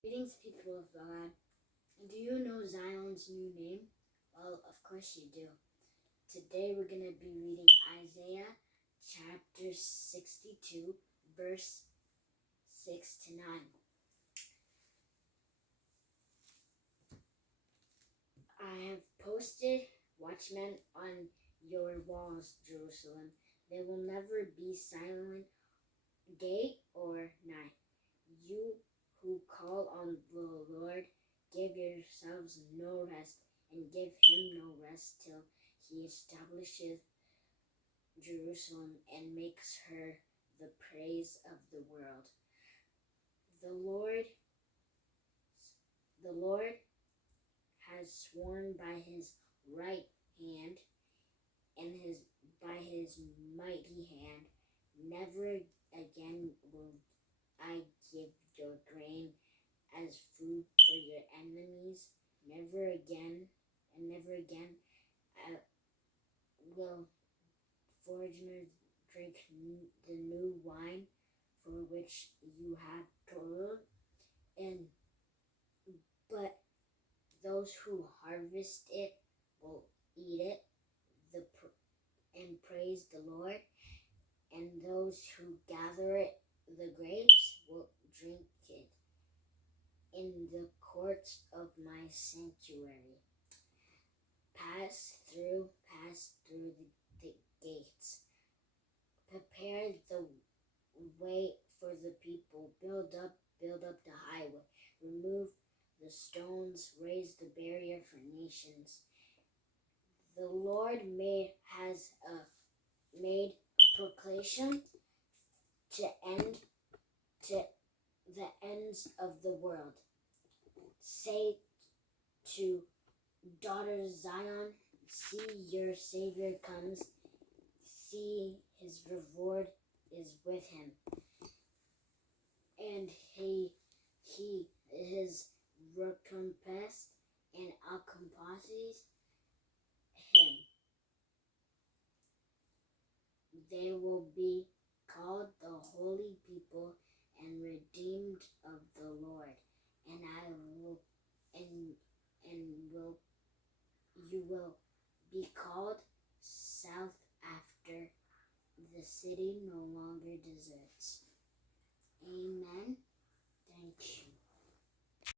Greetings, people of God. Do you know Zion's new name? Well, of course you do. Today we're going to be reading Isaiah chapter 62, verse 6 to 9. I have posted watchmen on your walls, Jerusalem. They will never be silent day or night. You who call on the Lord, give yourselves no rest, and give him no rest till he establishes Jerusalem and makes her the praise of the world. The Lord has sworn by his right hand and by his mighty hand, never again will I give your grain as food for your enemies. Never again will foreigners drink the new wine for which you have toiled, but those who harvest it will eat it and praise the Lord, and those who gather it, the grapes, will drink it in the courts of my sanctuary. Pass through the gates. Prepare the way for the people. Build up the highway. Remove the stones. Raise the barrier for nations. The Lord has made a proclamation to the ends of the world. Say to daughter Zion, see your Savior comes. See, his reward is with him, and his recompense and encompasses him. They will be called the holy people and redeemed of the Lord, and you will be called south after the city no longer deserts. Amen. Thank you.